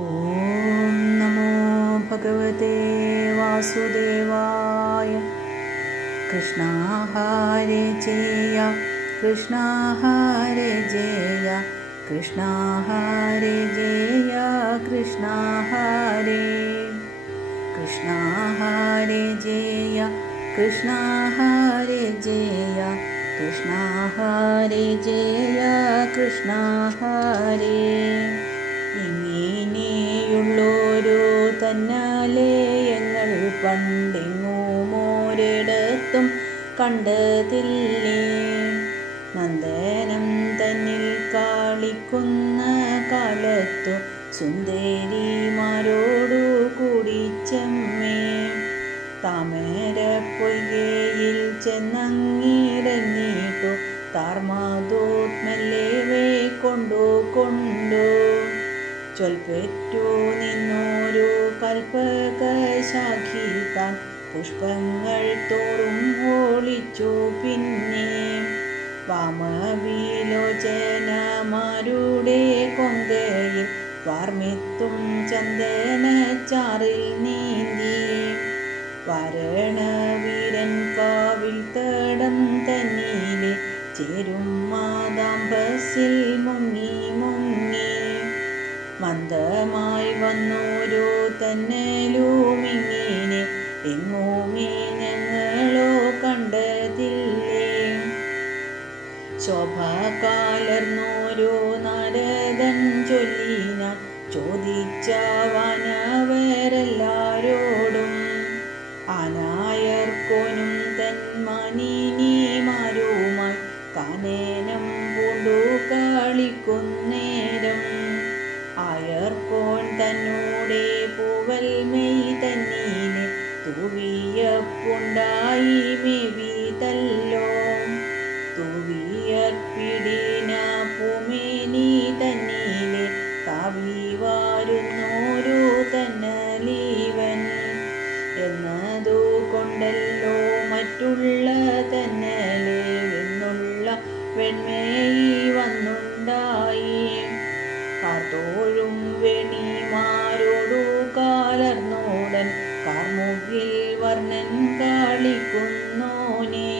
ഓം നമോ ഭഗവതേ വാസുദേവായ. കൃഷ്ണ ഹരേ ജയ കൃഷ്ണ ഹരേ ജയ കൃഷ്ണ ഹരേ ജയ കൃഷ്ണ ഹരേ കൃഷ്ണ ഹരേ ജയ കൃഷ്ണ ഹരേ ജയ കൃഷ്ണ ഹരേ ജയ കൃഷ്ണ ഹരേ. ഇങ്ങനെയുള്ളോരോ തന്നാലയങ്ങൾ പണ്ടെങ്ങുമോരിടത്തും കണ്ടതില്ലേ. നന്ദനം തന്നിൽ കളിക്കുന്ന കാലത്തു സുന്ദരിമാരോടു കൂടി ചെമ്മേ താമരപ്പൊയ്കയിൽ ചെന്നങ്ങിടങ്ങിട്ടു താർമാതോത്മല്ലേവേ കൊണ്ടു ചൊൽപ്പെറ്റു നിന്നോരു കൽപ്പകശാഖി താൻ പുഷ്പങ്ങൾ തോറും ഒളിച്ചു. പിന്നെ വാമവിലോചനമാരുടെ കൊങ്കയിൽ വാർമെത്തും ചന്ദനച്ചാറിൽ നീന്തി വരണവീരൻ കാവിൽ തടം തന്നീലെ ചേരും മാതാംബസിൽ മുങ്ങി മന്ദമായി വന്നോരോ തന്നലുമിങ്ങനെ എങ്ങുമേ ഞങ്ങളോ കണ്ടതില്ലേ. ശോഭ കാലർന്നോരോ നാരദൻ ചൊല്ലിന ചോദിച്ച വാനവരെല്ലാരോടും ആനായർക്കോനും തന്മാനിനിമാരുമായി കാനനം പൂണ്ടു കളിക്കുന്നേരം ആയർക്കോൻ തന്നോടെ പൂവൽ മെയ് തന്നീലെ തൂവിയപ്പുണ്ടായി മേവിതല്ലോ. തൂവിയർപ്പിടിന പൂമേനി തന്നീലെ കാവി വാരുന്നോരു തന്നലീവൻ എന്നതു കൊണ്ടല്ലോ മറ്റുള്ള തന്നലെ എന്നുള്ള വെണ്മേയി വന്നുണ്ടായി. കാർത്തോഴും വേണിമാരോടു കാലർന്നോടൻ കാർമുകിൽ വർണ്ണൻ കളിക്കുന്നോനെ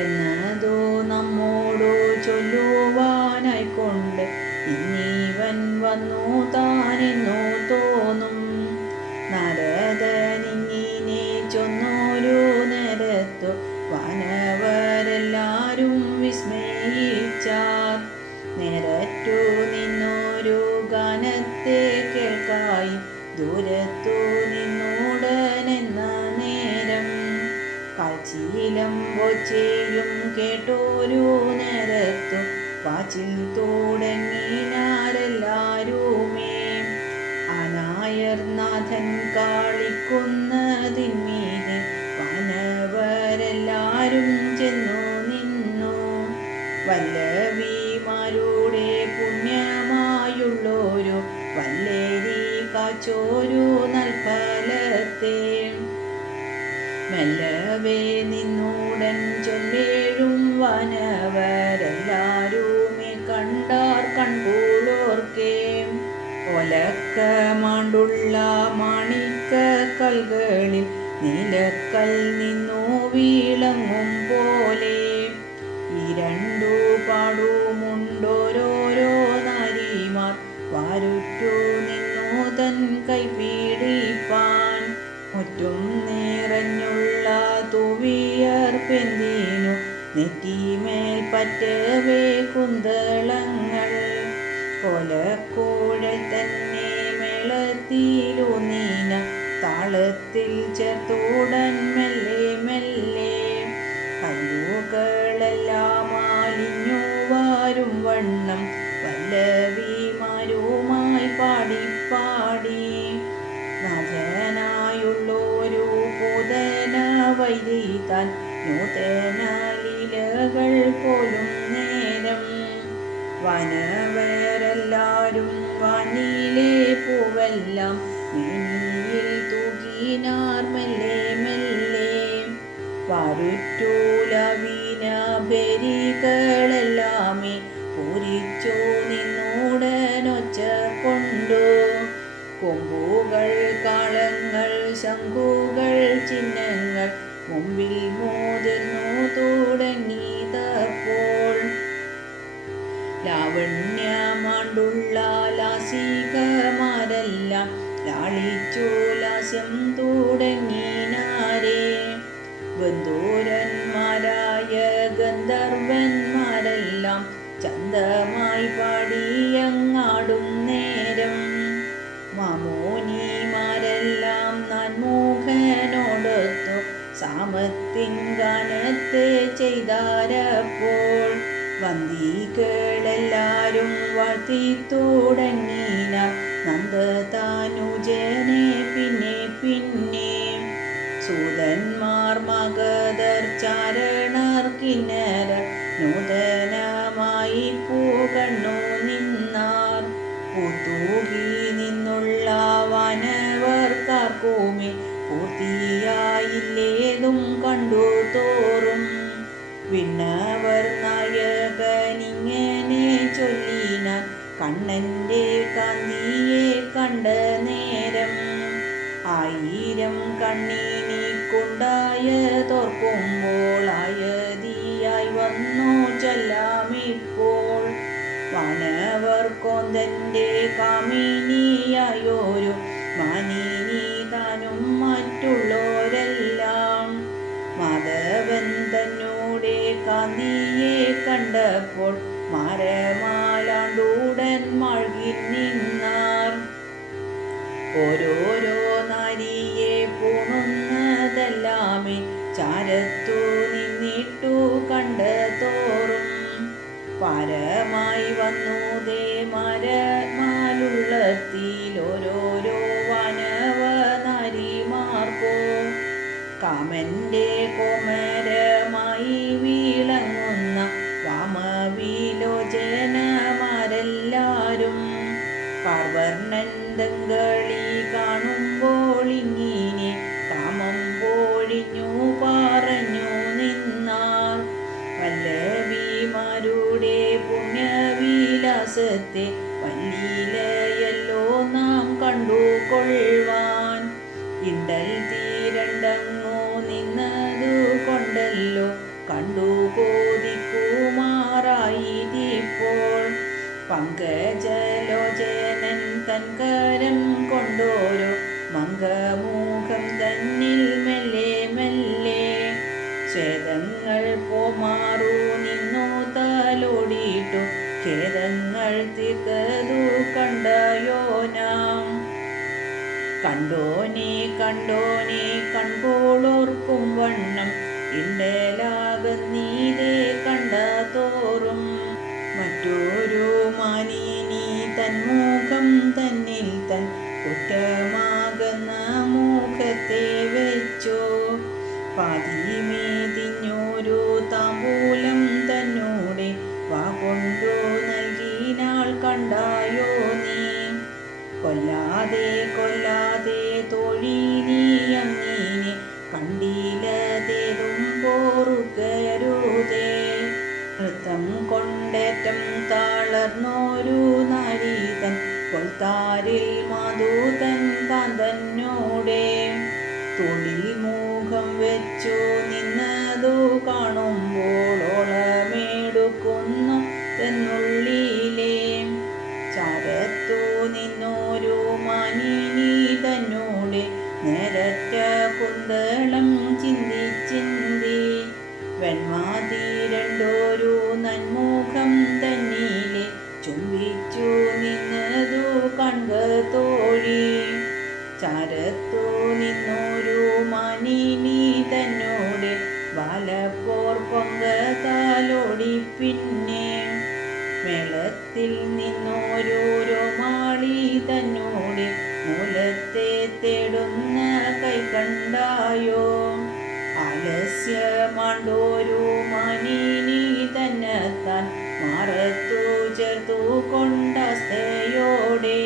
എന്നതോ നമ്മോടു ചൊല്ലുവാനായിക്കൊണ്ട് ഇന്നീവൻ വന്നു താനെന്നു തോന്നും. നാരദനിങ്ങിനെ ചൊന്നോരു നേരത്തു വാനവരെല്ലാരും വിസ്മയിച്ചാർ. നേരറ്റു നിന്നോരു ഗാനത്തെ കേൾക്കായി ദൂരത്തു നിന്നോടനെന്ന നേരം കാഴ്ചയിലും ബോച്ചയും കേട്ടോരു നേരത്തു വാച്ചിൽ തുടങ്ങിനാരെല്ലാരുമേ. ആനായർനാഥൻ കാളിക്കുന്നതിന്മീതെ വാനവരെല്ലാരും ചെന്നു നിന്നു. വല്ലവിമാരുടെ പുണ്യമായുള്ളോരു വല്ലേരി കാച്ചോരു നൽഫലത്തെ മെല്ലവേ നിന്നൂടൻ ചൊല്ലേഴും വാനവരെല്ലാരുമേ കണ്ടാർ കൺകൂളോർക്കേ. ഒലക്കമാണ്ടുള്ള മാണിക്ക കൽകളിൽ നീലക്കൽ നിന്നു വീളങ്ങും പോലെ രണ്ടു പാടുമുണ്ടോരോരോ നാരിമാർ വാരുറ്റു നിന്നു തൻ കൈപിടിപ്പാൻ. മുറ്റും നിറഞ്ഞുള്ള തൂവിയർപ്പെന്തിനു നെറ്റിമേൽ പറ്റവേ കുന്തളങ്ങൾ കൊലക്കൂഴൽ തന്നെ മേളത്തിലൂന്നീന താളത്തിൽ ചേർത്തുടൻ മെല്ലെ മെല്ലെ കല്ലുകളെല്ലാം ആലിഞ്ഞു വാരും വണ്ണം വല്ലവിമാരുമായി പാടിപ്പാടി. നാഥനായുള്ളോരു പൂതന വൈദിതാൻ നൂതന ലീലകൾ പോലും നേരം വാനവരെല്ലാരും വാനിലെ പൂവെല്ലാം മിനിയിൽ തൂകിനാർ മെല്ലെ മെല്ലെ. വാരുറ്റൂലവീന ബരികളെല്ലാമേ പൂരിച്ചു നിന്നൂടനൊച്ച കൊണ്ടു കൊമ്പുകൾ കാളങ്ങൾ ശംഖുകൾ ചിഹ്നങ്ങൾ മുമ്പിൽ മുതിർന്നു തുടങ്ങിയതപ്പോൾ ലാവണ്യമാണ്ടുള്ള ലാസികമാരെല്ലാം ലാളിച്ചു ലാസ്യം തുടങ്ങിനാരേ ബന്ധൂരന്മാരായ ഗന്ധർവന്മാരെല്ലാം ചന്തമായി പാടിയങ്ങാടും നേരം മാമോനിമാരെല്ലാം നാൻമുഖനോടൊത്തു സാമത്തിൻ ഗാനത്തെ ചെയ്താരപ്പോൾ വന്ദികളെല്ലാരും വാഴ്ത്തി തുടങ്ങിന നന്ദതാനുജനെ പിന്നെ പിന്നെ സൂതന്മാർ മഗധർ ചാരണർ കിന്നരർ നൂതനമായി പൂകണ്ണു നിന്നാർ പൂത്തൂകി നിന്നുള്ള വാനവർക്കാർക്കുമേ പൂർത്തിയായില്ലേതും കണ്ടു തോറും വിണ്ണവർ നായകനിങ്ങനെ ചൊല്ലിനാൻ കണ്ണൻ്റെ കാന്തിയെ കണ്ട നേരം 1000 കണ്ണിനിക്കുണ്ടായതോർക്കുമ്പോൾ ആയതിയായി വന്നു ചൊല്ലാമിപ്പോൾ വാനവർ കോന്തൻ്റെ കാമിനിയായൊരു മാനിനി താനും മറ്റുള്ളവരെല്ലാം മാധവൻ തന്നൂടെ കാന്തിയെ കണ്ടപ്പോൾ മാരമാലാണ്ടുടൻ മാഴ്കി നിന്നാർ ഓരോരോ നാരിയെ പൂണുന്നതെല്ലാമേ ചാരത്തു നിന്നിട്ടു കണ്ട തോറും പാരമായി വന്നുതേ മരമാലുള്ളത്തിൽ ഓരോരോ വാനവ നാരിമാർക്കോ കാമന്റെ കോമരമായി വിളങ്ങുന്ന വാമവിലോചനമാരെല്ലാരും പാർവർണ്ണന്തങ്ങളി കാണുമ്പോൾ ഇങ്ങനെ കാമം പൊഴിഞ്ഞു പറഞ്ഞു നിന്നാർ വല്ലവിമാരുടെ പുണ്യവിലാസത്തെ വല്ലിലയല്ലോ നാം കണ്ടുകൊള്ളുവാൻ ഇണ്ടൽ തീരണ്ടങ്ങോ നിന്നതു കൊണ്ടല്ലോ കണ്ടു കോതിക്കുമാറായിപ്പോൾ പങ്കജലോചനൻ തൻകരം കൊണ്ടോരോ മംഗമൂഖം തന്നിൽ മെല്ലെ മെല്ലെ ശ്വേതങ്ങൾ പോമാറു നിന്നു തലോടിയിട്ടു ഖേദങ്ങൾ തീർത്തതു കണ്ടയോ നാം കണ്ടോനെ കൺപോളോർക്കും വണ്ണം ഇണ്ടലാകന്നീതേ കണ്ട തോറും മറ്റൊരു മാനിനി തന്മുഖം തന്നിൽ തൻ കുറ്റമാകുന്ന മുഖത്തെ വെച്ചോ പാതിമേതിഞ്ഞൊരു താമ്പൂലം തന്നോടെ വാകൊണ്ടു നൽകിനാൾ കണ്ടായോ നീ കൊല്ലാതെ തോഴി നീ അങ്ങിനെ കണ്ടില്ലതേതും പോറുകരുതേ നൃത്തം കൊണ്ടേറ്റം തളർന്നോരു നാരീതൻ കൊൽത്താരിൽ മാധൂതൻ കാന്തന്നോടെ തൊഴിൽ മുഖം വെച്ചു നിന്നതു കാണുമ്പോൾ ഓളമെടുക്കുന്നു എന്നുള്ളിലേ ചാരത്തു നിന്നോരു മാനിനി തന്നോടെ നേരറ്റ കുന്തളം ചിന്തി വെൺമാതിരണ്ടോരു നന്മുഖം തന്നിലെ ചുംബിച്ചു നിന്നതു കൺക തോഴി ചാരത്തു നിന്നോരു മാനിനി തന്നോടെ ബാലപ്പോർ പൊങ്കതാലോടി പിന്നെ മേളത്തിൽ നിന്നോരോരോ മാളി തന്നോടെ മൂലത്തെ തേടുന്ന കൈ കണ്ടായോ ആലസ്യമാണ്ടോരു മാനിനി തന്നെത്താൻ മാറത്തു ചേർത്തു കൊണ്ടസ്തയോടെ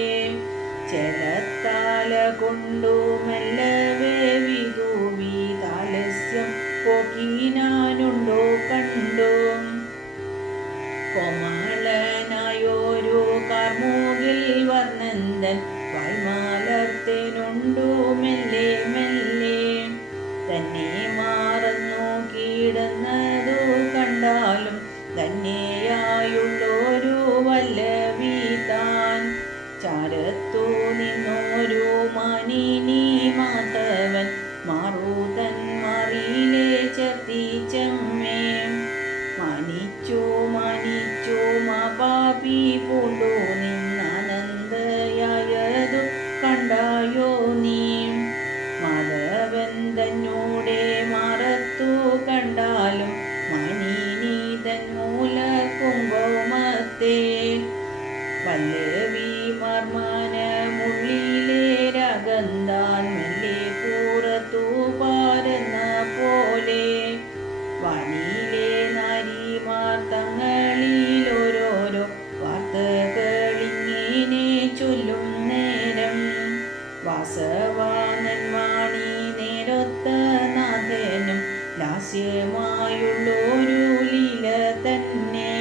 ചെലത്താല കൊണ്ടു മെല്ലവേ വിതൂവി താലസ്യം പോക്കിനാനുണ്ടോ കണ്ടു കോമളനായോരു കാർമൂകിൽ വർണ്ണന്തൻ വായ്മാല കൊണ്ടു മെല്ലെ മെല്ലെ തന്നെ മറന്നു കിടന്നതു കണ്ടാലും ധന്യയായുള്ളൊരു വല്ലവി താൻ. ചാരത്തു നിന്നൊരു മാനിനി മാധവൻ മാറുതൻ മാറിയിലെ ചേർത്തി ചെമ്മേ. മാനിച്ചു മാനിച്ചു മാപാപി പൂണ്ടു നിന്നാനന്ദയായതു കണ്ടായോ നീ. മാധവൻ തന്നൂടെ മറത്തു കണ്ടാലും മാനിനി തന്മൂല കുങ്കുമത്തെ. വല്ലവി മർമ്മനമുള്ളിലെ രഗന്താൻ മെല്ലെ പുറത്തു പാരുന്ന പോലെ. വാനിലെ നാരിമാർ തങ്ങളിലോരോരോ വാർത്തകളിങ്ങനെ ചൊല്ലും നേരം. വാസവാനന്മാണി നേരൊത്ത നാഥനും ലാസ്യമായുള്ളൊരു ലീല തന്നെ.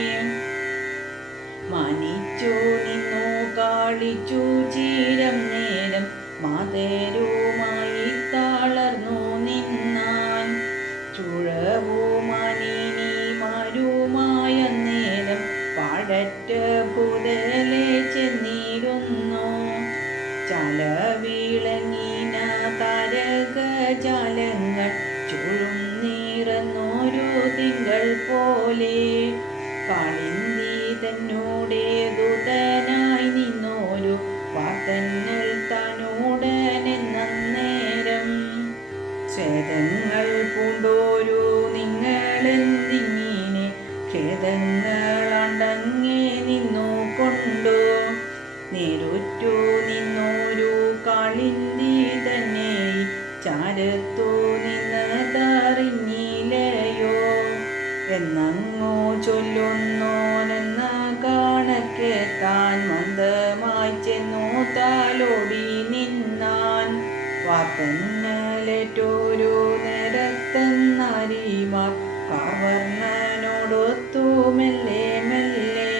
മാനിച്ചു നിന്നു കാളിച്ചു ചിരം നേരം മാതരുമായി തളർന്നു നിന്നാൻ. ചുഴവുമാനിനിമാരുമായ നേരം പാടറ്റ ഭൂതലെ ചെന്നിരുന്നു. ചലവിളങ്ങിന താരകജാലങ്ങൾ ചുഴും നിറന്നൊരു തിങ്കൾ പോലെ. കാളിന്തി തന്നൂടെ ദൂതനായി നിന്നോരു വാർത്തന്നൽ താനോടനെന്നേരം. ശ്വേതങ്ങൾ പൂണ്ടോരു നിങ്ങളെന്തിങ്ങനെ ക്ഷേതങ്ങളാണ്ടങ്ങേ നിന്നു കൊണ്ടു. നേരുറ്റു നിന്നോരു കാളിന്തി തന്നെ ചാരത്തു നിന്നതറിഞ്ഞില്ലയോ. എന്നങ്ങോ ചൊല്ലുന്നോനെന്ന കാണക്കെ താൻ മന്ദമായി ചെന്നു താലോടി നിന്നാൻ. വാർത്തന്നലേറ്റൊരു നേരത്തന്നാരിമാർ കാർവർണ്ണനോടൊത്തു മെല്ലെ മെല്ലെ.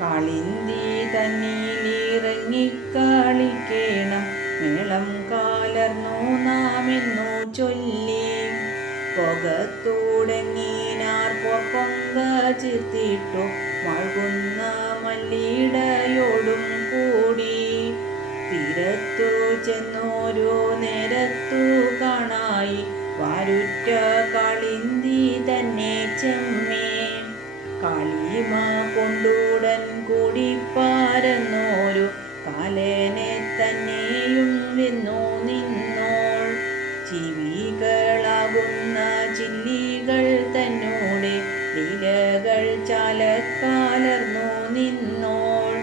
കാളിന്തി തന്നിലിറങ്ങിക്കളിക്കേണം മേളം കാലർന്നു നാമെന്നു ചൊല്ലി. പുകത്തുടങ്ങിനാർ പൊങ്ക ചിത്തിട്ടു മൾകുന്ന മല്ലിടയോടും കൂടി. തീരത്തു ചെന്നോരു നേരത്തു കാണായി വാരുറ്റ കാളിന്തി തന്നെ ചെമ്മേ. കാളിമ കൊണ്ടുടൻ കൂടി പാരന്നോരു കാലനെ തന്നെയും വെന്നു നിന്നോൾ. ജീവികളാകുന്ന ചില്ലികൾ തന്നോടെ ലീലകൾ ചാലക്കാലർന്നു നിന്നോൾ.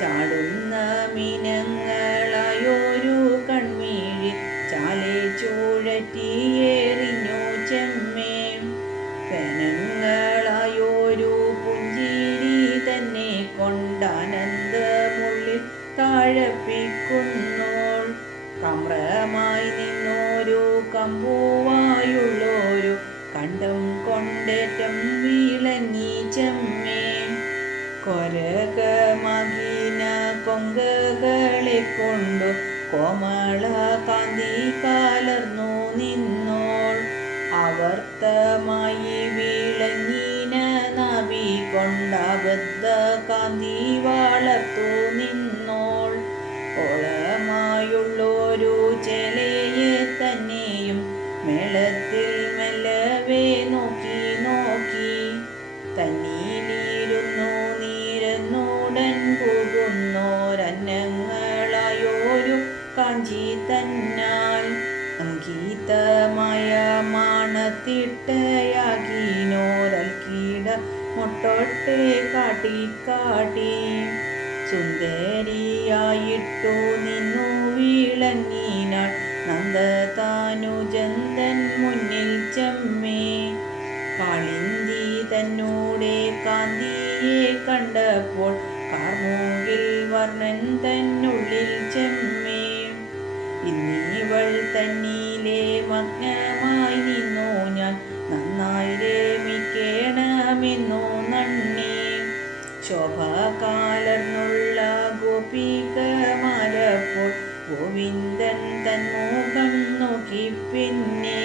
ചാടുന്ന മീനങ്ങളായൊരു കൺമീഴി ചാലെ ചൂഴറ്റിയേറിഞ്ഞു ചെമ്മേ. ഫനങ്ങളായൊരു പുഞ്ചിരി തന്നെ കൊണ്ടാനന്ദമുള്ളിൽ താഴപ്പിക്കുന്നോൾ. കമ്രമായി നിന്നോരു കമ്പുവായുള്ളൊരു കണ്ടം കൊണ്ടേറ്റം വിളങ്ങി ചെമ്മേ. കൊരകമകിന കൊങ്കകളെ കൊണ്ടു കോമള കാന്തി കാലർന്നു നിന്നോൾ. ആവർത്തമായി വിളങ്ങിന നാഭി കൊണ്ടബദ്ധ കാന്തി വളർത്തു നിന്നോൾ. ഓളമായുള്ളൊരു ചെലയെ തന്നെയും മേളത്തിൽ മെല്ലവേ നോക്കി നോക്കി. തന്നിലിരുന്നു നീരന്നുടൻ പോകുന്നോരന്നങ്ങളായൊരു കാഞ്ചി തന്നാൽ. അങ്കീതമായ മാണത്തിട്ടയാകിനോരൽക്കീട മുട്ടൊട്ടെ കാട്ടി കാട്ടി. സുന്ദരിയായിട്ടു നിന്നു വിളങ്ങിനാൾ നന്ദതാനുജന്തൻ മുന്നിൽ ചെമ്മേ. കാളിന്തി തന്നൂടെ കാന്തിയെ കണ്ടപ്പോൾ കാർമൂകിൽ വർണ്ണൻ തന്നുള്ളിൽ ചെമ്മേ. ഇന്നിവൾ തന്നിലെ മഗ്നമായി നിന്നു ഞാൻ നന്നായി രമിക്കേണമെന്നു നന്ദി. ശോഭ കാലർന്നുള്ള ഗോപികമാരപ്പോൾ ഗോവിന്ദൻ തന്മുഖം നോക്കി പിന്നെ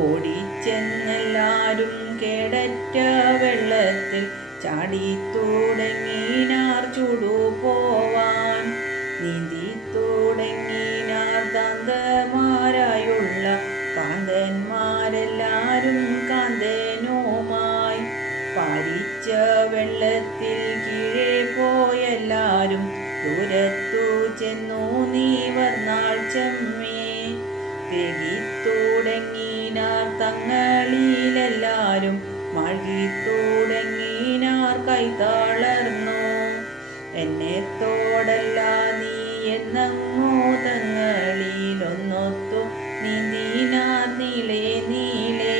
ഓടിച്ചെന്നെല്ലാരും കേടറ്റ വെള്ളത്തിൽ ചാടി തുടങ്ങിനാർ ചുടുപോവാൻ. നീന്തി തുടങ്ങിനാർ താന്തമാരായുള്ള കാന്തന്മാരെല്ലാരും കാന്തനുമായി. പാരിച്ച വെള്ളത്തിൽ കീഴെ പോയെല്ലാരും ദൂരത്തു ചെന്നു നീവർന്നാൾ ചെമ്മേ. തേകിത്തുടങ്ങിനാർ തങ്ങളിലെല്ലാരും മഴകിത്തുടങ്ങിനാർ കൈതാളർന്നു. എന്നെത്തോടല്ല നീ എന്നങ്ങോ തങ്ങളിലൊന്നൊത്തു നീന്തിനാർ നീളെ നീളെ.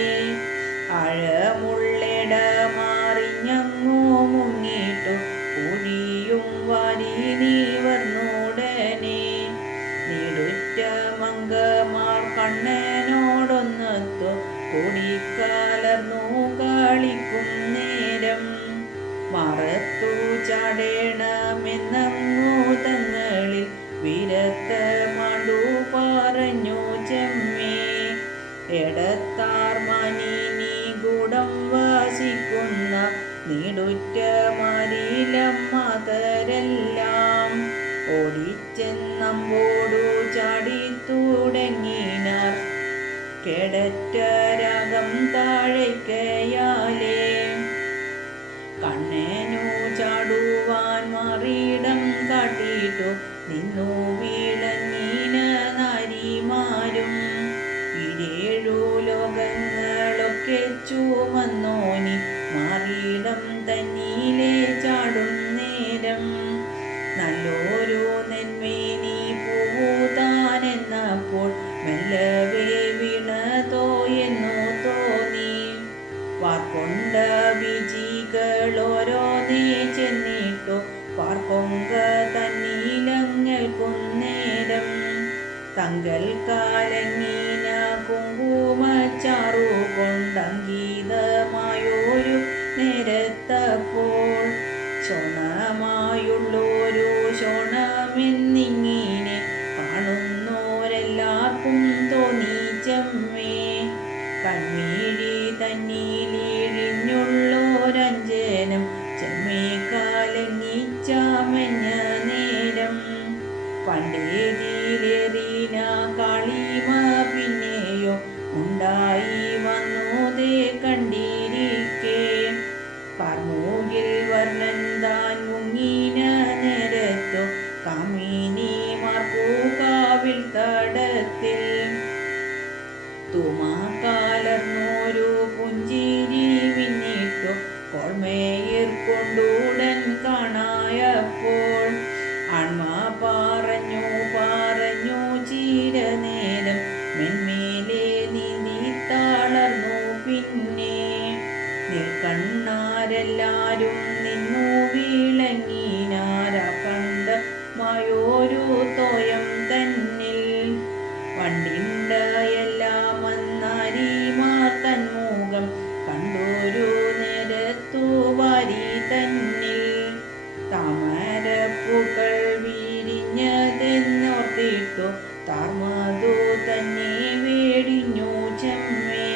ആഴമുള്ളിടമാറിഞ്ഞങ്ങോ മുങ്ങിട്ടു കുഴിയും വാരി നീവർന്നുടനെ. നീടുറ്റ മങ്കമാർ കണ്ണനോടൊന്നൊത്തു കൂടിക്കലർന്നു കളിക്കും നേരം. മറത്തു ചാടേണമെന്നങ്ങു തങ്ങളിൽ വിരക്തമാണ്ടു പറഞ്ഞു ചെമ്മേ. എടത്താർ മാനിനി ഗൂഢം വസിക്കുന്ന നീടുറ്റ മാരിലമ്മതരെല്ലാം ഓടിച്ചെന്നമ്പോടു ചാടി തുടങ്ങിനാർ കേടറ്റ രാഗം താഴേക്കയാലേ. കണ്ണനു ചാടുവാൻ മാറിയിടം കാട്ടിട്ടു നിന്നു വീളഞ്ഞീന നാരിമാരും. ഇരേഴു ലോകങ്ങളൊക്കെ ചുമന്നോനി മാറിയിടം തന്നീലെ ചാടും നേരം. നല്ലൊരു നെന്മേനി പൂതാനെന്നപ്പോൾ മെല്ലവേ വീണതോ എന്നു തോന്നി. വാർക്കൊണ്ട ബീജികളോരോന്നേ ചെന്നിട്ടു പാർക്കൊങ്ക തന്നീലങ്ങൽക്കുന്നേരം. തങ്കൽ കാലങ്ങീന കുങ്കുമച്ചാറു കൊണ്ടങ്കീതമായൊരു നേരത്തപ്പോൾ ശോണമായുള്ളൊരു ശോണമെന്നിങ്ങനെ കാണുന്നോരെല്ലാവർക്കും തോന്നി ചെമ്മേ. കൺമീഴി തന്നീലിഴിഞ്ഞുള്ളോരഞ്ജനം ചെമ്മേ കാലങ്ങിച്ചാമഞ്ഞ നേരം. പണ്ടേതിലേറിന കാളിമ പിന്നെയോ ഉണ്ടായി വന്നുതേ കണ്ടിരിക്കേ. കാർമൂകിൽ വർണ്ണൻ താൻ മുങ്ങിന നേരത്തു കാമിനിമാർക്കു കാവിൽ തടത്തിൽ. തുമാക്കാലർന്നോരു പുഞ്ചിരി പിന്നിട്ടു കോൾമേയിർ കൊണ്ടുടൻ കാണായപ്പോൾ. ആൺമ പറഞ്ഞു ചീരനേരം മെന്മേലെ നീന്തി താളർന്നു പിന്നെ. നിൽക്കണ്ണാരെല്ലാരും നിന്നു വീളങ്ങിനാരകണ്ഠമായൊരു തോയം തന്നിൽ. വണ്ടിണ്ട എല്ലാം അന്നാരിമാർ തന്മുഖം കണ്ടൊരു നേരത്തു വാരി തന്നിൽ. താമരപ്പൂക്കൾ വിരിഞ്ഞതെന്നോർത്തിട്ടു താർമതു തന്നെ വേടിഞ്ഞു ചെമ്മേ.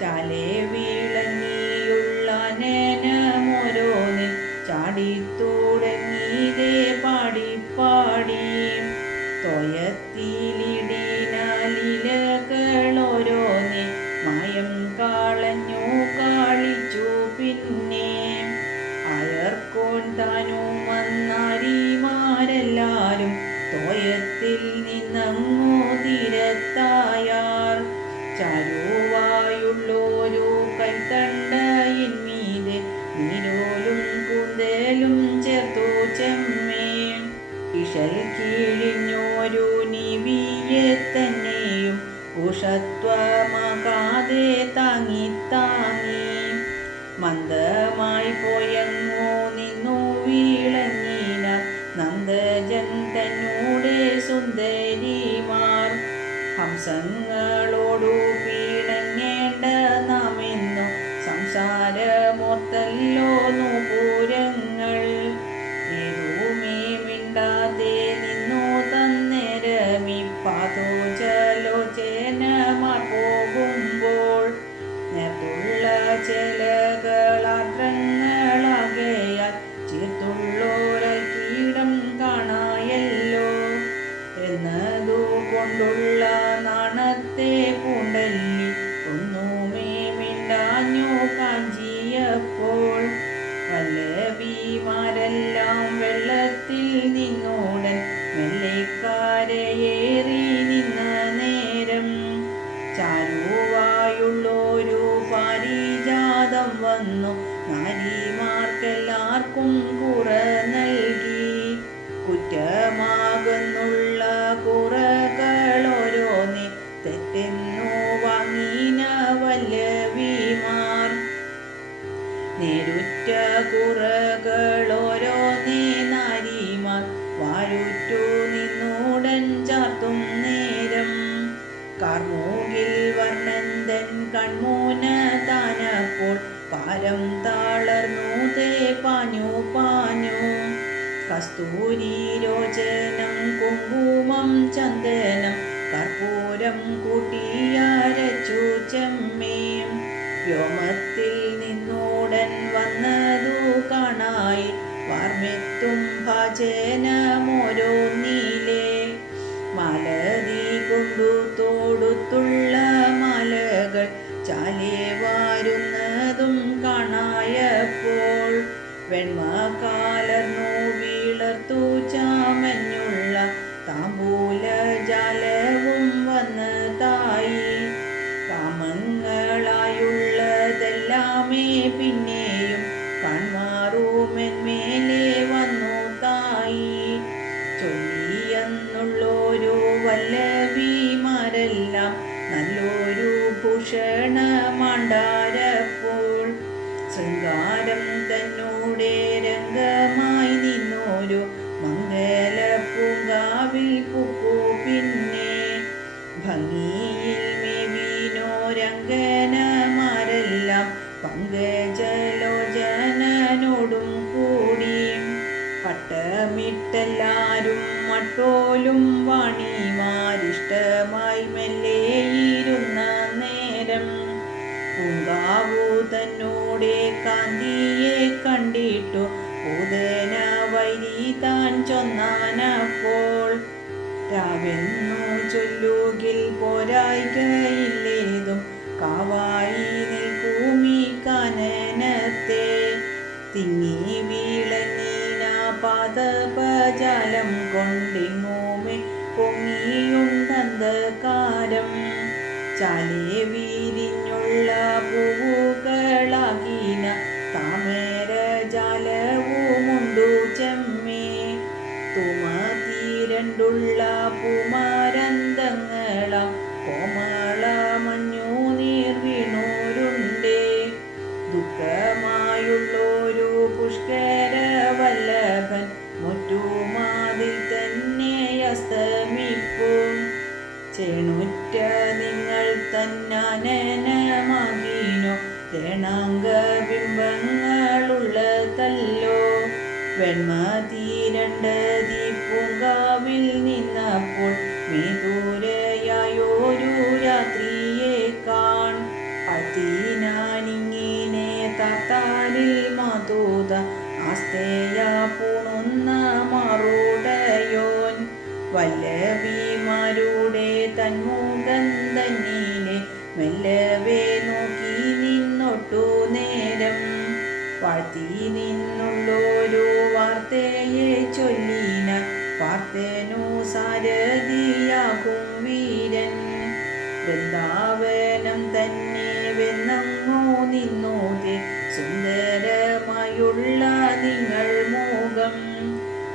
ചാലെ വീളങ്ങിയുള്ള നേനമോരോന്നിൽ ചാടിത്തുടങ്ങിയതേ പാടിപ്പാടി. തോയത്തിലിടിനാലിലകളോരോന്നെ മായം കളഞ്ഞു കളിച്ചു പിന്നെ. അയർക്കോൻ താനും മന്നാരിമാരെല്ലാരും തോയത്തിൽ നിന്നങ്ങോ തീരത്തായാർ. ചാരുവായുള്ളൊരു കൈത്തണ്ടയിന്മീതെ നീരോലും കൂന്തലും ചേർത്തു ചെമ്മേ. ഇഷൽ കീഴിഞ്ഞോരു നിവിയെ തന്നെയും ഉഷത്വമാകാതെ താങ്ങി താങ്ങി. മന്ദമായി പോയങ്ങോ നിന്നു വീളങ്ങിന നന്ദജൻ തന്നൂടെ സുന്ദരിമാർ. ഹംസങ്ങളോടു പീണങ്ങേണ്ട നാമെന്നു സംസാരമോത്തല്ലോ നൂപുരങ്ങൾ. ഏതുമേ മിണ്ടാതെ നിന്നു മെല്ലിക്കരയേറി നിന്ന നേരം ചാരുവായുള്ളൊരു പാരിജാതം വന്നു നാരിമാർക്കെല്ലാവർക്കും കുറ നൽകി. കുറ്റമാകുന്നുള്ള കുറകളോരോന്നേ തെറ്റെന്നു വാങ്ങിന വല്ലവിമാർ. നേരുറ്റ കുറകളോരോന്നേ നാരിമാർ വാരുറ്റു നിന്നൂടൻ ചാർത്തും നേരം. കാർമൂകിൽ വർണ്ണന്തൻ കൺമൂന താനപ്പോൾ പാരം താളർന്നു തേ പാഞ്ഞു പാഞ്ഞു. കസ്തൂരിരോചനം കുങ്കുമം ചന്ദനം കർപ്പൂരം കൂട്ടിയരച്ചു ചെമ്മേ. വ്യോമത്തിൽ നിന്നൂടൻ വന്നതു കാണായി വാർമെത്തും ഭജനമോരോന്നിലെ. മാലതി കൊണ്ടു തോടുത്തുള്ള മാലകൾ ചാലേ വാരുന്നതും കാണായപ്പോൾ വെണ്മ കാലർന്നു വീളർത്തു ചാമഞ്ഞുള്ള താമ്പൂല ജാലവും വന്നതായി. കാമങ്ങളായുള്ളതെല്ലാമേ പിന്നെയും കാൺമാറുമെന്മേലെ വന്നു തായി. ചൊല്ലിയെന്നുള്ളൊരു വല്ലവിമാരെല്ലാം നല്ലൊരു ഭൂഷണമാണ്ടാരപ്പോൾ ശൃംഗാരം തന്നൂടെ രംഗമായി നിന്നോരു മംഗല പൂങ്കാവിൽ പുക്കു പിന്നെ. ഭംഗിയിൽ മേവിനോരംഗനമാരെല്ലാം പങ്കജലോചനോടും കൂടി. പട്ടമിട്ടെല്ലാരും മട്ടോലും വാണിമാരിഷ്ടമായി മെല്ലെയിരുന്ന നേരം പൂങ്കാവു തന്നോടെ കാന്തിയെ കണ്ടിട്ടു പൂതന വൈരി താൻ ചൊന്നാനപ്പോൾ. രാവെന്നു ചൊല്ലുകിൽ പോരായ്കയില്ലേതും കാവായി നിൽക്കൂമീ കാനനത്തെ. തിങ്ങി വീളനീന പാദപജാലം കൊണ്ടിങ്ങൂമേ പൊങ്ങിയുണ്ടന്ധകാരം. ചാലേ വീരിഞ്ഞുള്ള പൂവുകളാകീന താമരജാലവുമുണ്ടു ചെമ്മേ. തുമതീരണ്ടുള്ള പൂമരന്തങ്ങളാം കോമള മഞ്ഞു നീർ വീണൂരുണ്ടേ. ദുഃഖമായുള്ളൊരു പുഷ്കര വല്ലഭൻ മുറ്റുമാതിൽ തന്നെ അസ്തമിപ്പും. ചേണുറ്റ നിങ്ങൾ തന്നാനനമാകീനോ തേണാംഗബിംബങ്ങളുള്ളതല്ലോ. വെണ്മതീരണ്ടതി പൂങ്കാവിൽ നിന്നപ്പോൾ മേദൂരയായൊരു രാത്രിയെ കാൺ. അതിനാനിങ്ങിനെ താത്താലിൽ മാതൂത ആസ്തേയ പൂണുന്ന മാറുടയോൻ. വല്ലവിമാരുടെ തന്മുഖം തന്നീലെ മെല്ലവേ നോക്കി നിന്നൊട്ടു നേരം. വാഴ്ത്തി നിന്നുള്ളൊരു വാർത്തയെ ചൊല്ലിന പാർത്തനു സാരഥിയാകും വീരൻ. വൃന്ദാവനം തന്നെ വെന്നങ്ങോ നിന്നോതെ സുന്ദരമായുള്ള നിങ്ങൾ മോഹം.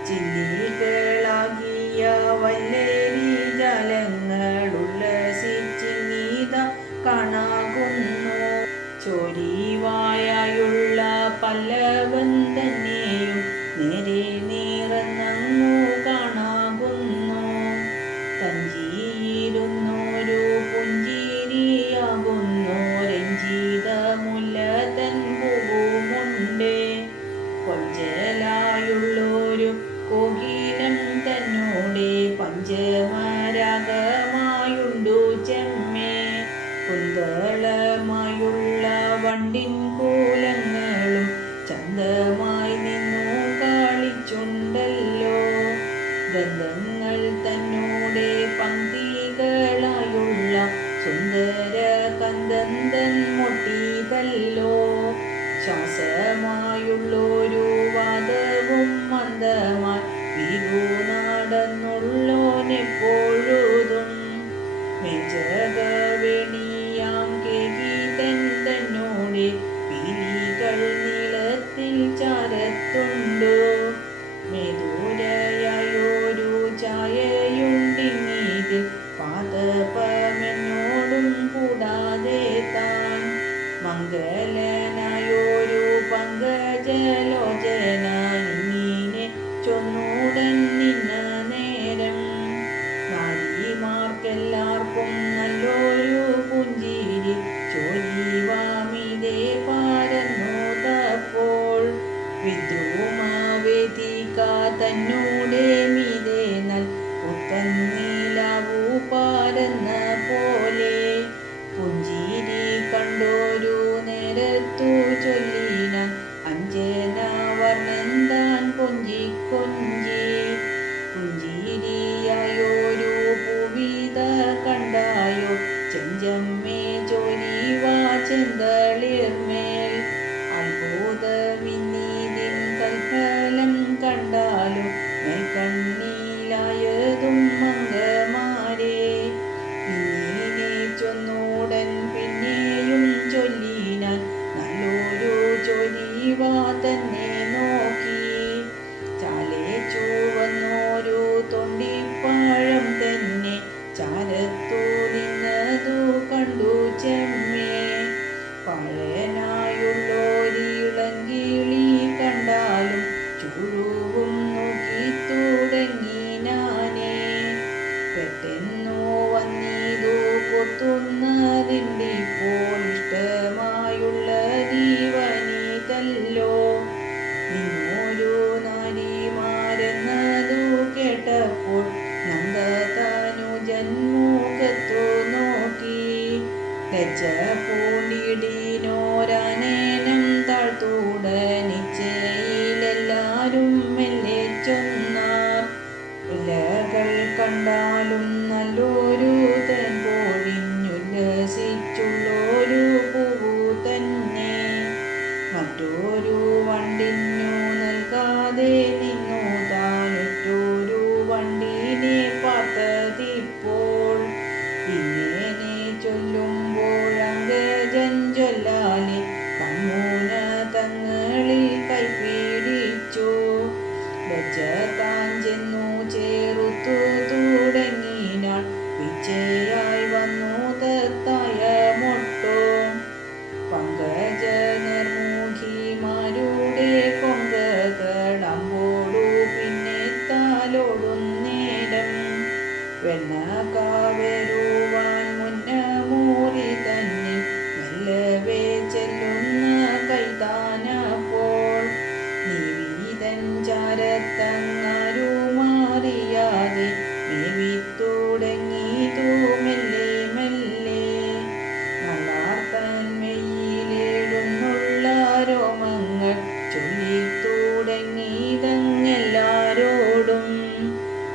ചില്ലികളാകിയ വല്ലേരി ജാലങ്ങളുല്ലസിച്ചിങ്ങീത കാണാകുന്നു. ചോരിവായുള്ള പല്ലവൻ തന്നെയും നേരെ നിറന്നങ്ങു കാണാകുന്നു. തഞ്ചിയിരുന്നൊരു പുഞ്ചിരിയാകുന്നു രഞ്ജിത മുല്ല തൻ പൂവുമുണ്ട്. കൊഞ്ചലായുള്ളൊരു കോകിലം തന്നോടെ പഞ്ചമരാഗമായുണ്ടു ചെമ്മേ. കുന്തളമായുള്ള വണ്ടിൻ കൂലങ്ങളും ചന്തമായി നിന്നു കളിച്ചുണ്ടല്ലോ. ഗന്ധങ്ങൾ തന്നോടെ പങ്ക്തികളായുള്ള സുന്ദര കന്ദന്തൻ മുട്ടിതല്ലോ. ശ്വാസമായുള്ളൊരു വാദവും മന്ദമായി വീതു നടന്നു എപ്പോഴുതും മെച്ചകവേണിയാം കേകീതൻ തന്നോടെ പീലികൾ നീളത്തിൽ ചാരത്തുണ്ടു മെതുരയായൊരു ചായയുണ്ടിങ്ങീതിൽ പാതപമെന്നോടും കൂടാതെ താൻ മംഗലനായൊരു പങ്കജലോചനീനെ ചൊന്നൂടൻ നിന്ന നേരം നാരിമാർക്കെല്ലാവർക്കും നല്ലൊരു പുഞ്ചിരി ചോരിവാമിതേ പരന്നോതപ്പോൾ വിദ്രുമവേദിക തന്നൂടെ മീതെ നൽ പുത്തൻ നീലാവു പരന്ന പോലെ പുഞ്ചിരി കണ്ടോരു നേരത്തു ചൊല്ലിനാൻ അഞ്ജനവർണ്ണൻ താൻ കൊഞ്ചി കൊഞ്ചി പുഞ്ചിരിയായൊരു പൂവിത കണ്ടായോ ചെഞ്ചമ്മേ ചോരിവാ ചെന്തളിർമേൽ അത്ഭുതമിന്നീതിൻ തൽഫലം കണ്ടാലും മേൽക്കണ്ണിലായതും മംഗമാരെ പിന്നീനെ ചൊന്നൂടൻ പിന്നെയും ചൊല്ലിനാൻ നല്ലൊരു ചൊരിവാ തന്നെ നോക്കി ചാലേ ചുവന്നോരു തൊണ്ടിപ്പഴം തന്നെ ചാരത്തു നിന്നതു കണ്ടു ചെമ്മേ പഴനായുള്ളൊരിളങ്കിളി കണ്ടാലും ചുഴുവും നോക്കി തുടങ്ങിനാനേ പെട്ടെന്നു വന്നിതു കൊത്തുന്നതിണ്ടിപ്പോൾ ഇഷ്ടമായുള്ള ദീവനിതല്ലോ നിന്നോരു നാരിമാരെന്നതു കേട്ടപ്പോൾ നന്ദതനുജൻ മുഖത്തു നോക്കി ലജ്ജ പൂണ്ടിടിനോരാനേനം താഴ്ത്തൂടനിച്ചയിലെല്ലാരും മെല്ലെ ചൊന്നാർ ഇലകൾ കണ്ടാലും നല്ലൊരു തേൻ പൊഴിഞ്ഞുല്ലസിച്ചുള്ളൊരു പൂവു തന്നെ മറ്റൊരു വണ്ടിനു നൽകാതെ നിന്നു താനൊറ്റൊരു വണ്ടിനെ പാർത്തതിപ്പോൾ ഇങ്ങനെ ചൊല്ലുമ്പോഴങ്കജൻ ചൊല്ലാലെ കമ്മൂന തങ്ങളിൽ കൈപിടിച്ചു ലജ്ജ താൻ ചെന്നു ചേർത്തു തുടങ്ങിനാൾ പിച്ചയായി വന്നു തത്തായ മൊട്ടോ പങ്കജ നിർമുഖിമാരുടെ കൊങ്കടമ്പോടു പിന്നെ താലോടും നേരം വെണ്ണ കാവരുവാൻ മുന്നമൂറി തന്നെ മെല്ലവേ ചെല്ലുന്ന കൈതാനപ്പോൾ നിവീതൻ ചാരത്തങ്ങാരുമാറിയാതെ മേവിത്തുടങ്ങിയതു മെല്ലെ മെല്ലെ നല്ലാർത്തൻ മെയ്യിലിടുന്നുള്ള രോമങ്ങൾ ചൊല്ലിത്തുടങ്ങിയതങ്ങെല്ലാരോടും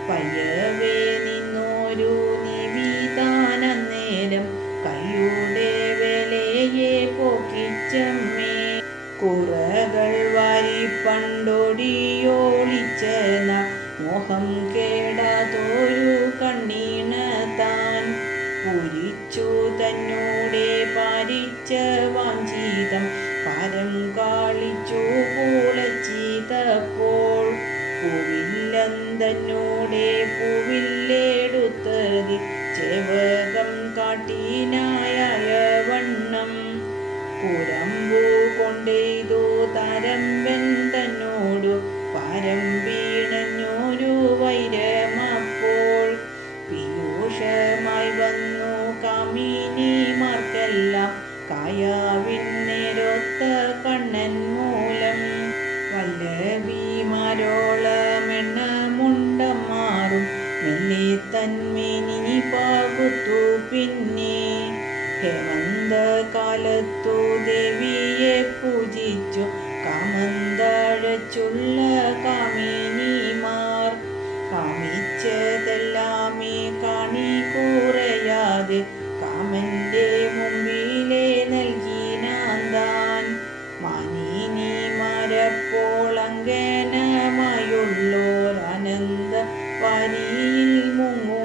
പയ്യവേ നിന്നോരു നിവിതാനന്നേരം കയ്യുടെ വേലയെ പോക്കിച്ചമ്മേ കുറകൾ വാരി പണ്ടൊടിയോളിച്ചന മോഹം കേടാതൊരു കണ്ണീണ താൻ പൂരിച്ചു തന്നോടെ പാരിച്ച വാഞ്ചിതം പാരം കാളിച്ചു പൂളച്ചിതപ്പോൾ പൂവില്ലന്തന്നോടെ പൂവില്ലെടുത്തത് ചേവകം കാട്ടിനായ വണ്ണം പുരമ്പു കൊണ്ടെയ്തു തരമ്പൻ തന്നോടു പാരം വീണഞ്ഞൊരു വൈരമപ്പോൾ പീയൂഷമായി വന്നു കാമിനിമാർക്കെല്ലാം കായാവിന്നേരൊത്ത കണ്ണൻ മൂലം വല്ലവിമാരോളമെണ്ണമുണ്ടമാറും മെല്ലെ തന്മേനി പാകുത്തു പിന്നെ ഹേമന്തകാലത്തു ദേവിയെ പൂജിച്ചു കാമന്തഴച്ചുള്ള കാമിനിമാർ കാമിച്ചതെല്ലാമേ കാണി കുറയാതെ കാമന്റെ മുമ്പിലെ നൽകിനാന്താൻ മാനിനിമാരപ്പോൾ അങ്കനമായുള്ളോരാനന്ദ വാരിയിൽ മുങ്ങു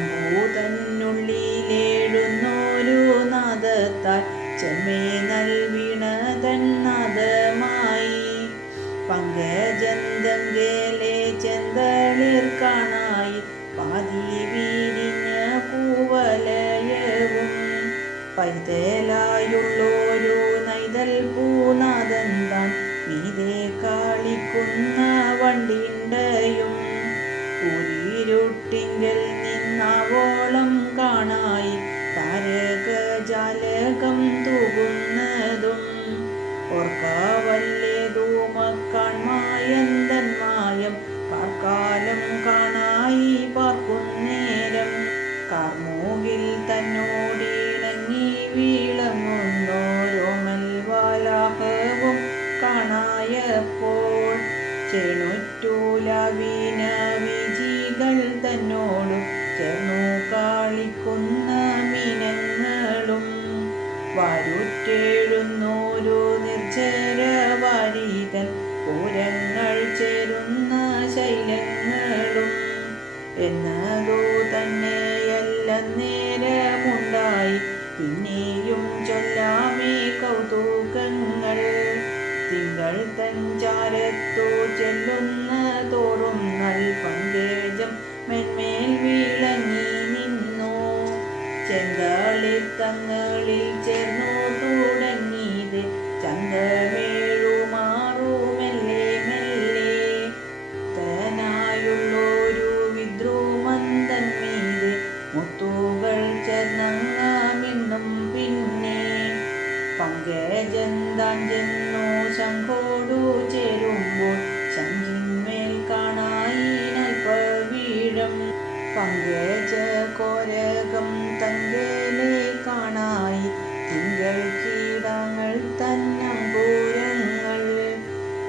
ശംഭു തന്നുള്ളിലേഴുന്നോരു നാദത്താൽ ചെമ്മേ നൽവീണതൻ നാദമായി പങ്കജന്തങ്കേലെ ചെന്തളിർ കാണായി പാതി വിരിഞ്ഞ പൂവലയവും പൈതലായുള്ളൊരു നൈതൽ പൂനാദൻ താൻ മീതെ കളിക്കുന്ന വണ്ടിണ്ടയും കുരിരുട്ടിങ്കൽ നിന്നാവോളം കാണായി താരകജാലകം തൂകുന്നതും ഓർക്കവല്ലേതൂമക്കാൺമായന്തന്മായം കാർക്കാലം കാണായി പാർക്കുന്നേരം കാർമൂകിൽ തന്നോടിണങ്ങി വീളങ്ങുന്നോരോമൽ വാലാഹവും കാണായപ്പോൾ ചെണുറ്റൂലാവീന വിജികൾ തന്നോടു ചേർന്നു കളിക്കുന്ന മീനങ്ങളും വാരുറ്റെഴുന്നോരു നിർജ്ജരവാരിതൻ പൂരങ്ങൾ ചേരുന്ന ശൈലങ്ങളും എന്നതോ തന്നെയല്ല നേരമുണ്ടായി പിന്നെയും ചൊല്ലാമേ കൗതുകങ്ങൾ തിങ്കൾ തഞ്ചാരത്തോ ചെല്ലുന്ന തോറും നൽ പങ്കേജം മെന്മേൽ വിളങ്ങി നിന്നു ചെങ്കളിത്തങ്ങളിൽ ചേർന്നു തുടങ്ങിയത് ചങ്കമേഴുമാറു മെല്ലെ മെല്ലെ തനായുള്ളൊരു വിദ്രുമന്തൻ മീത് മുത്തുകൾ ചേർന്നങ്ങമിന്നും പിന്നെ പങ്കജന്താൻ ചെന്നു ശംഖോടു ചേരുമ്പോൾ ശംഖിന്മേൽ കാണായി നൽപവീഴം പങ്കജ കോരകം തങ്കേലെ കാണായി തിങ്കൾ കീടങ്ങൾ തന്നങ്കൂരങ്ങൾ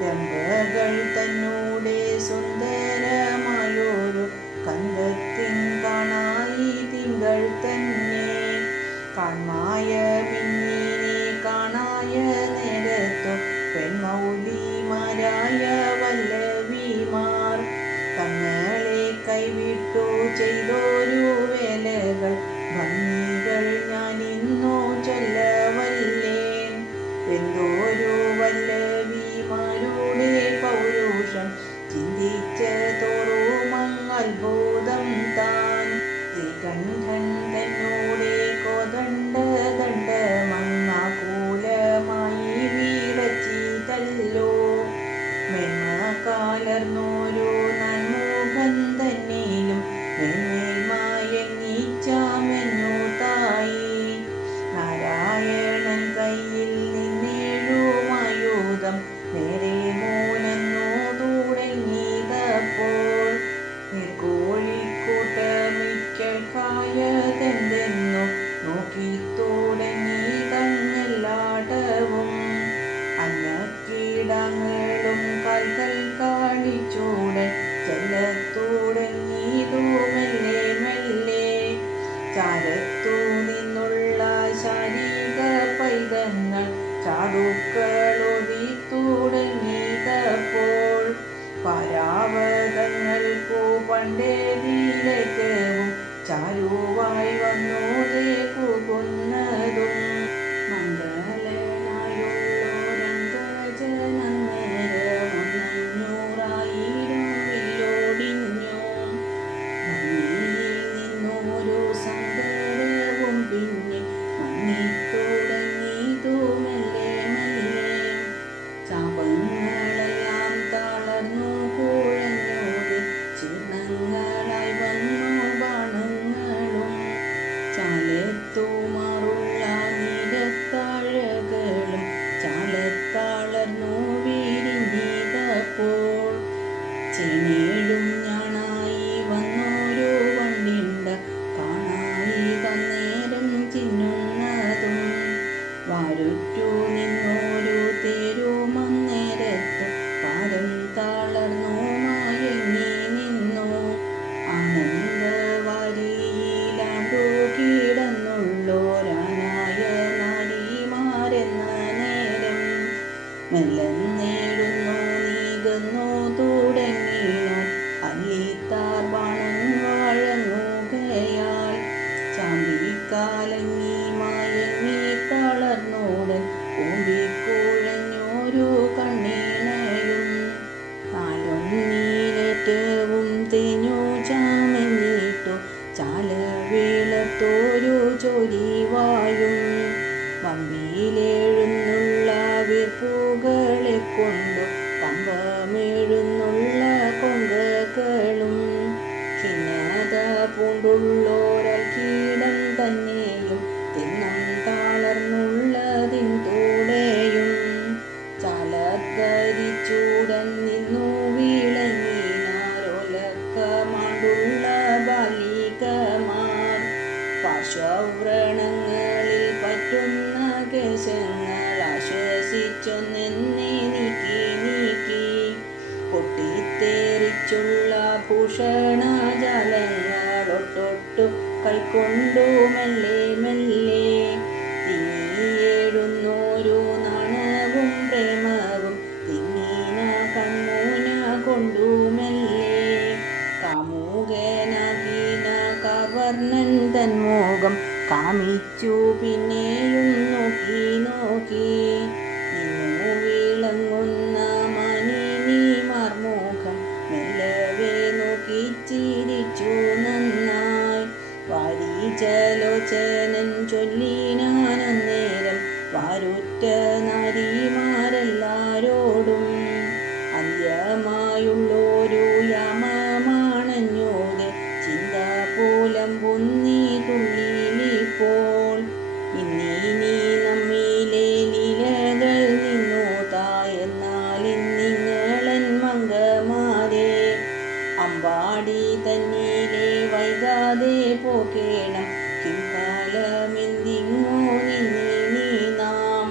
രംഭകൾ തന്നൂടെ സുന്ദരമായൊരു കന്തത്തിൻ കാണായി തിങ്കൾ തന്നെ കാൺമായ മിന്നിനെ കാണായ നേരത്തു പെൺമൗലിമാരായ വല്ലവിമാർ തങ്ങളെ കൈവിട്ടു ചെയ്തൊരു വേലകൾ ഭംഗികൾ ഞാനിന്നോ ചൊല്ലവല്ലേൻ എന്തോരു വല്ലവിമാരുടെ പൗരുഷം ചിന്തിച്ച തോറുമങ്ങത്ഭുതം താൻ ശ്രീകണ്ഠൻ തന്നോടെ കോദണ്ഡദണ്ഡമങ്ങാകൂലമായി വീറച്ചിതല്ലോ മെന്മ കാലർന്നോരു നന്മുഖം തന്നേലും മെന്മേൽമയങ്ങിച്ചാമെന്നു തായി നാരായണൻ കയ്യിൽ നിന്നേഴുമായുധം നേരെ മൂലന്നു തുടങ്ങിയതപ്പോൾ നീർക്കോഴിക്കൂട്ടമിക്കൽക്കായതെന്തെന്നു നോക്കി തുടങ്ങിയതങ്ങെല്ലാടവും അന്നക്കീടങ്ങളും കാൽകൾ കാണിച്ചൂടൻ ചെല്ലത്തുടങ്ങിയതു മെല്ലെ മെല്ലെ ചാരത്തു നിന്നുള്ള ശാരീക പൈതങ്ങൾ ചാടുക്കളൊടി തുടങ്ങിയതപ്പോൾ പരാവതങ്ങൾക്കു പണ്ടേതിലേക്കവും ചാരുവായി വന്നോതേ പോകുന്നതും മംഗലനായുള്ളോരംഗജനന്നേരമഞ്ഞൂറായിരം വില്ലോടിഞ്ഞു ഭംഗിയിൽ നിന്നോരു സങ്കരവും പിന്നെ മങ്ങിത്തുടങ്ങിയതു മെല്ലെ മെല്ലെ ചാപങ്ങളെല്ലാം തളർന്നു കുഴഞ്ഞോടി ചിഹ്നങ്ങളായി വന്നു കാത്തോരു ചൊരിവായും വമ്പിയിലെഴുന്നുള്ള വീർപ്പുകളെ കൊണ്ടു കമ്പമെഴുന്നുള്ള കൊങ്കകളും ഖിന്നത പൂണ്ടുള്ളോരാൽ കീടം തന്നെയും തിന്നം താളർന്നുള്ളതിൻ തൂടെയും ചാലധരിച്ചൂടൻ നിന്നു വിളങ്ങിനാരൊലക്കമാണ്ടുള്ള ബാലികമാർ പാർശ്വവ്രണങ്ങളിൽ പറ്റുന്ന കേശങ്ങൾ ആശ്വസിച്ചൊന്നെന്നെ നീക്കി നീക്കി പൊട്ടിത്തേറിച്ചുള്ള ഭൂഷണജാലങ്ങളൊട്ടൊട്ടു കൈക്കൊണ്ടു മെല്ലെ മെല്ലെ തിങ്ങിയേടുന്നോരു നാണവും പ്രേമവും തിങ്ങിന കൺമൂന കൊണ്ടു മെല്ലെ കാമുകനാകിന കവർണൻ തന്മുഖം കാമിച്ചു പിന്നെയും നോക്കി നോക്കി നിന്നു വിളങ്ങുന്ന മാനിനിമാർ മുഖം മെല്ലവേ നോക്കി ചിരിച്ചു നന്നായി വാരിജലോചനൻ ചൊല്ലിനാനന്നേരം വാരുറ്റ നാരിമാരെല്ലാരോടും അന്ത്യമായുള്ളൊരു യാമമാണഞ്ഞോതെ ചിന്ത പോലം പൊന്നി തുള്ളിലിപ്പോൾ ഇന്നിനി നമ്മിലെ ലീലകൾ നിന്നു തായെന്നാൽ ഇന്നിങ്ങളൻ മംഗമാരെ അമ്പാടി തന്നിലെ വൈകാതെ പോകേണം കിംകാലമെന്തിങ്ങോ നിന്നിനി നാം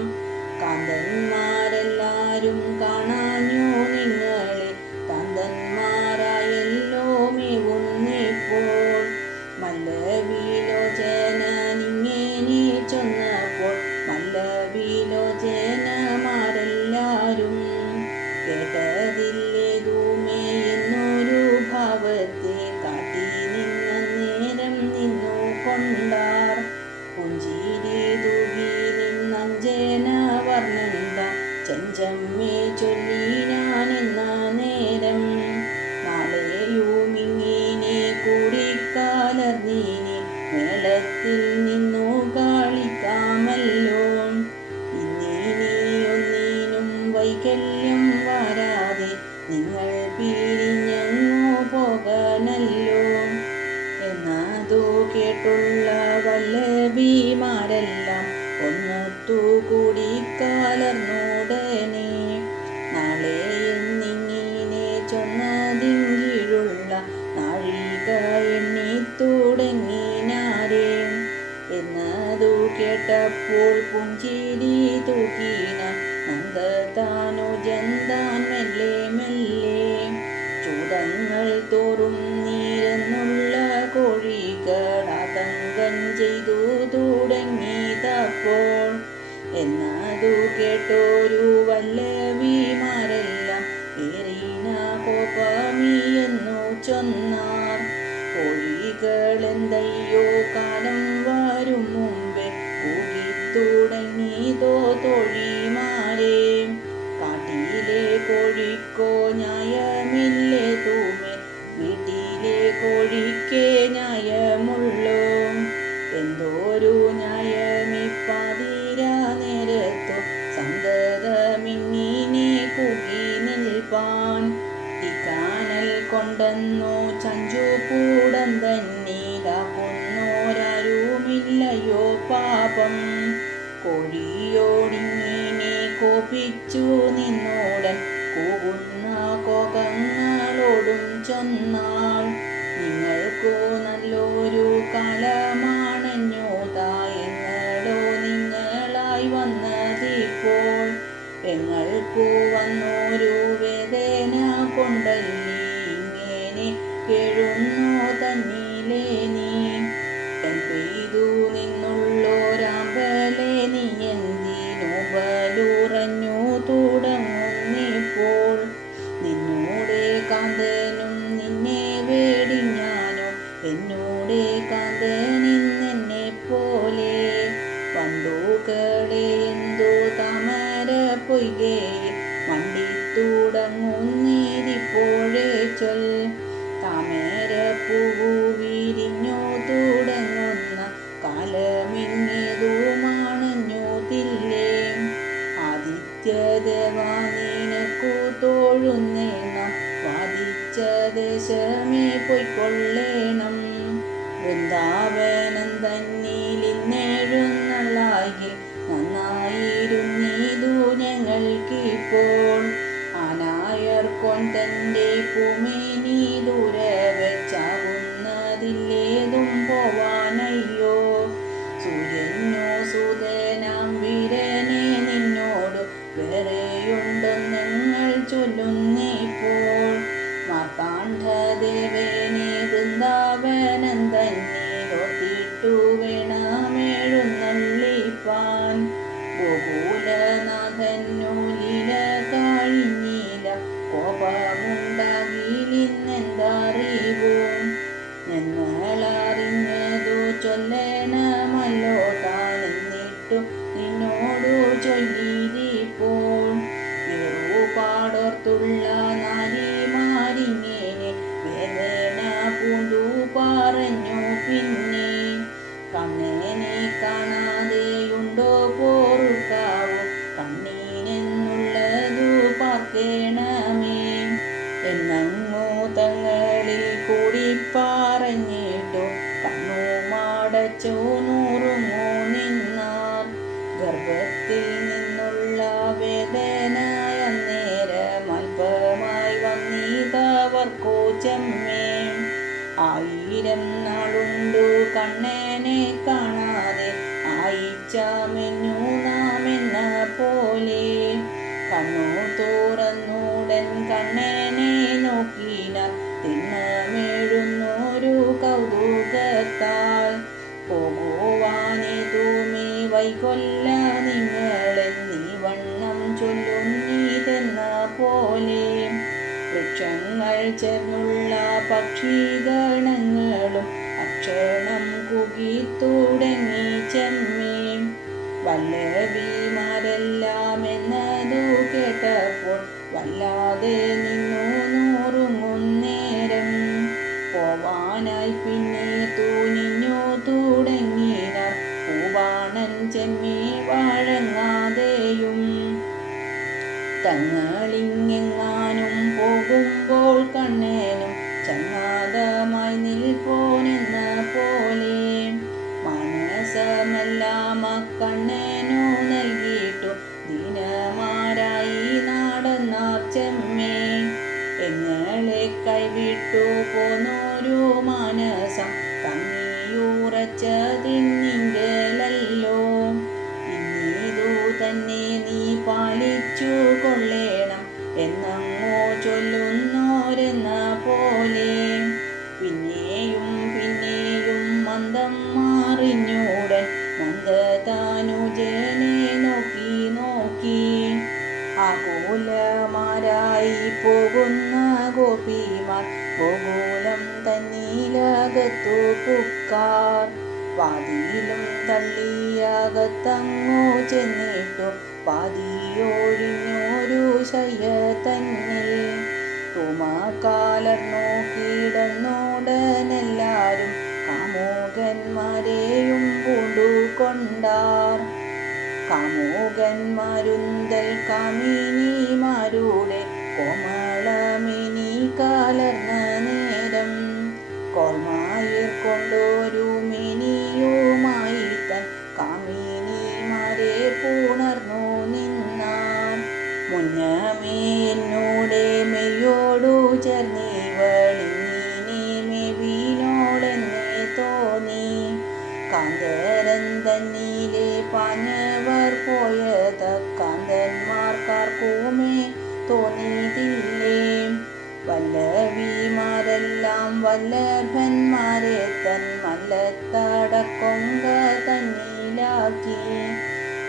കാന്തന്മാരെല്ലാരും കാണാഞ്ഞോ നിങ്ങളെ കാന്തന്മാരായല്ലോ മേവുന്നിപ്പോൾ മല്ലവിലോചനനിങ്ങനെ ചൊന്നപ്പോൾ മല്ലവിലോചനമാരെല്ലാരും കേട്ടതില്ലേതുമേ എന്നൊരു ഭാവത്തെ കാട്ടി നിന്ന നേരം നിന്നു കൊണ്ടാർ പുഞ്ചിരി തൂകി നിന്നഞ്ജന വർണ്ണന്ത ചെഞ്ചമ്മേ ചൊല്ലിനാനെന്ന നേരം നാളെയുമിങ്ങനെ കൂടിക്കാലർന്നീനെ മേളത്തിൽ നിന്നു കളിക്കാമല്ലോ ഇന്നിനി ഒന്നിനും വൈകല്യം വരാതെ നിങ്ങൾ പിരിഞ്ഞങ്ങോ പോകാനല്ലോ എന്നതു കേട്ടുള്ള വല്ലഭിമാരെല്ലാം ഒന്നൊത്തു കൂടിക്കാലർന്നുടനെ നാളെ എന്നിങ്ങനെ ചൊന്നതിങ്കീഴുള്ള നാഴിക എണ്ണി തുടങ്ങിനാരേ എന്നതു കേട്ടപ്പോൾ പുഞ്ചിരി തൂക്കിന നന്ദതാനുജന്താൻ മെല്ലെ മെല്ലെ ചൂതങ്ങൾ തോറും നീരെന്നുള്ള കോഴികൾ ആതങ്കം ചെയ്തു തുടങ്ങിയതപ്പോൾ എന്നതു കേട്ടോരു വല്ലഭിമാരെല്ലാം ഏറിന കോപമിയെന്നു ചൊന്നാർ കോഴികളെന്തയ്യോ കാലം വരും മുമ്പേ കൂകിത്തുടങ്ങിയതോ തോഴിമാരെ കാട്ടിലെ കോഴിക്കോ ന്യായമില്ലേ തൂമേ വീട്ടിലെ കോഴിക്കേ ന്യായമുള്ളോ എന്തോരു ന്യായമിപ്പാതിര നേരത്തു സന്തതമിങ്ങനെ കൂകി നിൽപ്പാൻ ഇക്കാനൽ കൊണ്ടെന്നോ ചഞ്ചുകൂടം തന്നീലാക്കുന്നോരാരുമില്ലയോ പാപം കോഴിയോടിങ്ങനെ കോപിച്ചു നിന്നോടൻ കൂകുന്ന കോകങ്ങളോടും ചൊന്നാൾ നിങ്ങൾക്കു നല്ലൊരു കാലമാണഞ്ഞോതായെങ്ങളോ നിങ്ങളായി വന്നതിപ്പോൾ പെങ്ങൾക്കു വന്നൊരു വേദന കൊണ്ടല്ലി ഇങ്ങനെ കേഴുന്നോ തന്നിലേ നീ പെയ്തു നിന്നുള്ളോരാമ്പലെ നീ എന്തിനു ബലുറഞ്ഞു തുടങ്ങുന്നിപ്പോൾ നിന്നോടെ കാന്തനും നിന്നെ വേടിഞ്ഞാനോ എന്നോടെ കാന്തനിന്നെന്നെ പോലെ പണ്ടുകളെ എന്തോ താമര പൊയ്കയിൽ ചൊല്ലണമല്ലോ താനെന്നിട്ടു നിന്നോടു ചൊല്ലിയിരിപ്പോൾ. വേറുപാടോർത്തുള്ള നാരിമാരിങ്ങനെ വേദന പൂണ്ടു പറഞ്ഞു പിന്നെ. കണ്ണനെ കാണാതെയുണ്ടോ പോറുക്കാവോ കണ്ണീനെന്നുള്ളതു പാർക്കേണമേ എന്നങ്ങു തങ്ങളിൽ കൂടി പറഞ്ഞിട്ടു കണ്ണുമാടച്ചു നുറുങ്ങു നിന്നാർ. ഗർഭത്തിൽ നിന്നുള്ള വേദനയ നേരം അല്പമായി വന്നിതവർക്കു ചെമ്മേ. 1000 നാളുണ്ടു കണ്ണനെ കാണാതെ ആയിച്ചാമെന്നു നാം എന്ന പോലെ. കണ്ണു തുറന്നുടൻ കണ്ണനെ നോക്കിനാർ തിണ്ണമേഴുന്നൊരു കൗതുകത്താൽ. പോകുവാനിതുമേ വൈകൊല്ല നിങ്ങളെന്നീ വണ്ണം ചൊല്ലുന്നീതെന്ന പോലെ. വൃക്ഷങ്ങൾ ചേർന്നുള്ള പക്ഷിഗണങ്ങളും അക്ഷണം കുകിത്തുടങ്ങി ചെമ്മേ. വല്ലവിമാരെല്ലാം എന്നതു കേട്ടപ്പോൾ വല്ലാതെ നിന്നു നുറുങ്ങുന്നേരം. പോവാനായി പിന്നെ തൂനിഞ്ഞു തുടങ്ങിനാർ പൂവാണൻ ചെമ്മി വഴങ്ങാതെയും. തങ്ങളിങ്ങെങ്ങാനും പോകുമ്പോൾ കണ്ണനും ചങ്ങാതമായി നിൽപ്പോനെന്ന പോലെ. മനസ്സമെല്ലാം കണ്ണനു നൽകിയിട്ടു ദീനമാരായി നടന്നാർ ചെമ്മേ. എങ്ങളെ കൈവിട്ടു പോന്നൊരു മനസം തങ്ങിയുറച്ചതിന്നിങ്കലല്ലോ. ഇന്നിതു തന്നെ നീ പാലിച്ചു കൊള്ളേണം എന്നങ്ങോ ചൊല്ലുന്നോരെന്ന പോലെ. പിന്നെയും പിന്നെയും മന്ദം മാറിഞ്ഞൂടൻ നന്ദതനുജനെ നോക്കി നോക്കി. ആകുലമാരായി പോകുന്ന ഗോപിമാർ ഗോകുലം തന്നിലകത്തു പുക്കാർ. വാതിലും തള്ളിയകത്തങ്ങു ചെന്നിട്ടു പാതിയൊഴിഞ്ഞൊരു ശയ്യ തന്നിൽ. തുമക്കാലർന്നു കിടന്നുടനെല്ലാരും കാമുകന്മാരെയും പൂണ്ടുകൊണ്ടാർ. കാമുകന്മാരുന്തൽ കാമിനിമാരുടെ കോമളമിനി കലർന്ന നേരം. കോർമായർ കൊണ്ടൊരു മിനിയുമായി തൻ കാമിനിമാരെ പുണർന്നു നിന്നാർ. മുന്നമേ എന്നോടെ മെയ്യോടു ചേർന്നിവളിങ്ങനെ മെവിനോടെന്നെ തോന്നി. കാന്തരൻ തന്നിലെ പാഞ്ഞവർ പോയത് കാന്തന്മാർക്കാർക്കുമേ തോന്നിയിട്ടില്ലേ. വല്ലവിമാരെല്ലാം വല്ലഭന്മാരെ തൻ മല്ലത്തടക്കൊങ്ക തന്നിലാക്കി.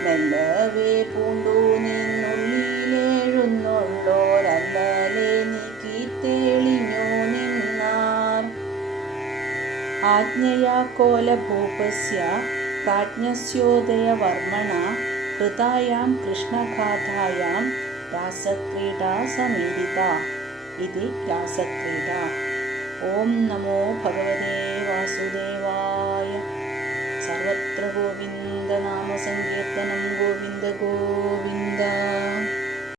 മെല്ലവേ പൂണ്ടു നിന്നുള്ളിലെഴുന്നുള്ളോരല്ലലെ നീക്കി തെളിഞ്ഞു നിന്നാർ. ആജ്ഞയാ കോലഭൂപസ്യ പ്രാജ്ഞസ്യോദയവർമ്മണ കൃതായാം കൃഷ്ണഗാഥായാം രാസക്രീഡാ സമീരിത. ഇതി രാസക്രീഡ. ഓം നമോ ഭഗവതേ വാസുദേവായ. സർവത്ര ഗോവിന്ദനാമസങ്കീർത്തനം ഗോവിന്ദ ഗോവിന്ദ.